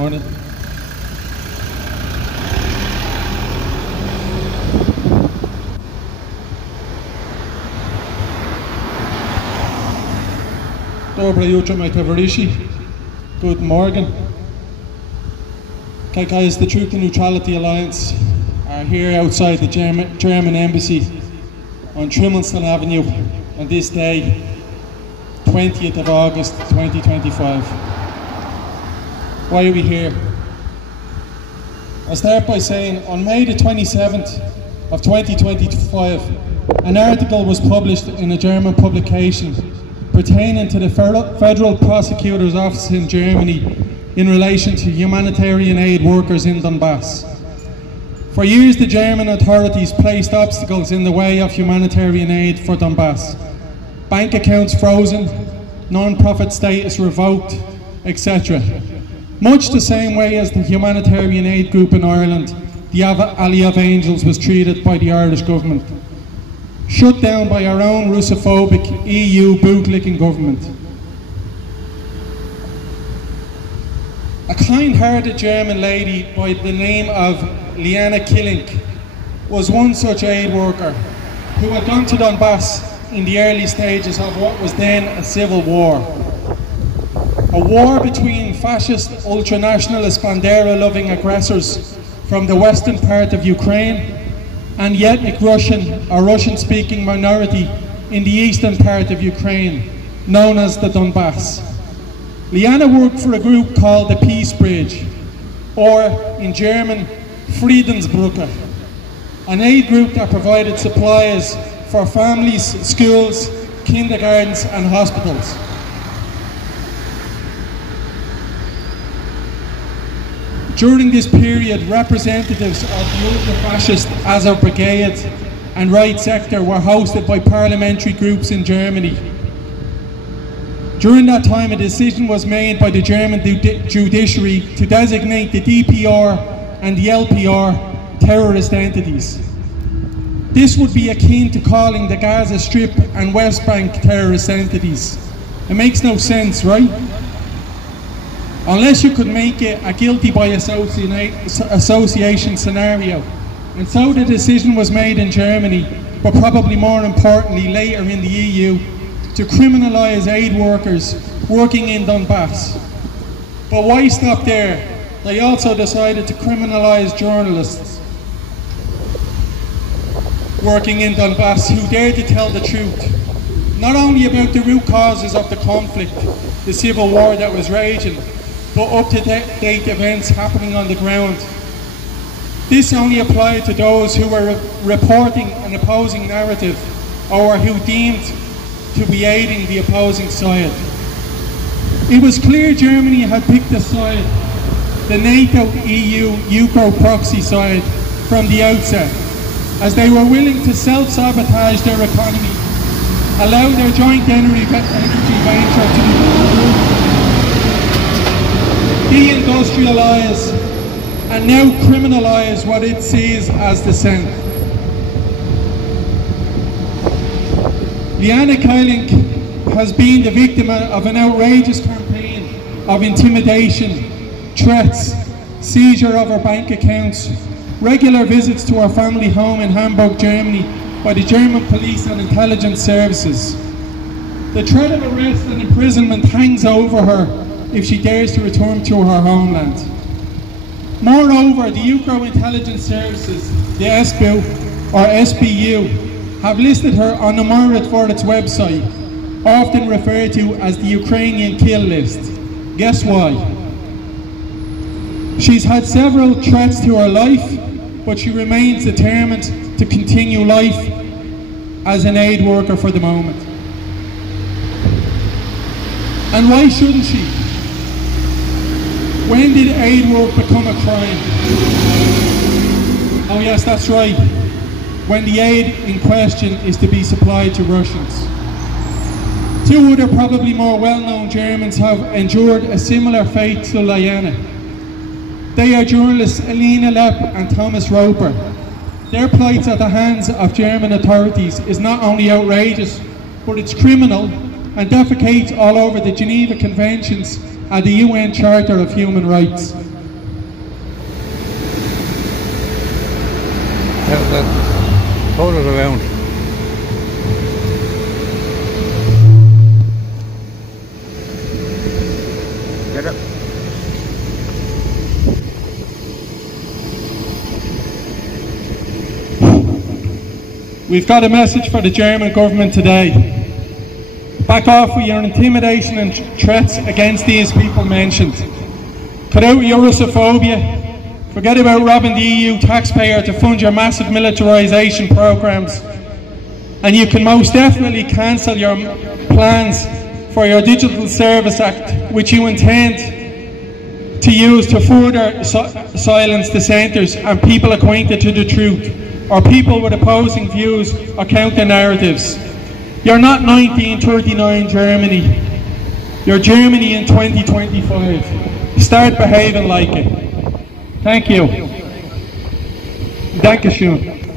Morning. Dobre jutro, my tovarishchi. Good morning. Okay guys, the Truth and Neutrality Alliance are here outside the German Embassy on Trimleston Avenue on this day, 20th of August 2025. Why are we here? I'll start by saying on May the 27th of 2025, an article was published in a German publication pertaining to the Federal Prosecutor's Office in Germany in relation to humanitarian aid workers in Donbass. For years, the German authorities placed obstacles in the way of humanitarian aid for Donbass. Bank accounts frozen, non-profit status revoked, etc. Much the same way as the humanitarian aid group in Ireland, the Alley of Angels, was treated by the Irish government. Shut down by our own Russophobic EU bootlicking government. A kind-hearted German lady by the name of Liana Killing was one such aid worker who had gone to Donbass in the early stages of what was then a civil war. A war between fascist, ultranationalist, Bandera-loving aggressors from the western part of Ukraine and the ethnic Russian or Russian-speaking minority in the eastern part of Ukraine, known as the Donbass. Liana worked for a group called the Peace Bridge, or in German, Friedensbrücke, an aid group that provided supplies for families, schools, kindergartens and hospitals. During this period, representatives of the ultra-fascist Azov Brigade and right sector were hosted by parliamentary groups in Germany. During that time, a decision was made by the German judiciary to designate the DPR and the LPR terrorist entities. This would be akin to calling the Gaza Strip and West Bank terrorist entities. It makes no sense, right? Unless you could make it a guilty by association scenario. And so the decision was made in Germany, but probably more importantly later in the EU, to criminalise aid workers working in Donbass. But why stop there? They also decided to criminalise journalists working in Donbass who dared to tell the truth, not only about the root causes of the conflict, the civil war that was raging, but up-to-date events happening on the ground. This only applied to those who were reporting an opposing narrative or who deemed to be aiding the opposing side. It was clear Germany had picked a side, the NATO-EU-Ukraine proxy side, from the outset, as they were willing to self-sabotage their economy, allow their joint energy venture to de-industrialise and now criminalise what it sees as dissent. Liana Killing has been the victim of an outrageous campaign of intimidation, threats, seizure of her bank accounts, regular visits to her family home in Hamburg, Germany by the German police and intelligence services. The threat of arrest and imprisonment hangs over her if she dares to return to her homeland. Moreover, the Ukraine intelligence services, the SBU or SBU, have listed her on the Neutrality website, often referred to as the Ukrainian kill list. Guess why? She's had several threats to her life, but she remains determined to continue life as an aid worker for the moment. And why shouldn't she? When did aid work become a crime? Oh yes, that's right. When the aid in question is to be supplied to Russians. Two other probably more well-known Germans have endured a similar fate to Liana. They are journalists Elena Lepp and Thomas Roper. Their plight at the hands of German authorities is not only outrageous, but it's criminal and defecates all over the Geneva Conventions and the UN Charter of Human Rights. Hold it around. Get it. We've got a message for the German government today. Back off with your intimidation and threats against these people mentioned. Cut out your Russophobia. Forget about robbing the EU taxpayer to fund your massive militarisation programmes. And you can most definitely cancel your plans for your Digital Service Act, which you intend to use to further silence dissenters and people acquainted to the truth, or people with opposing views or counter-narratives. You're not 1939 Germany. You're Germany in 2025. Start behaving like it. Thank you. Dankeschön.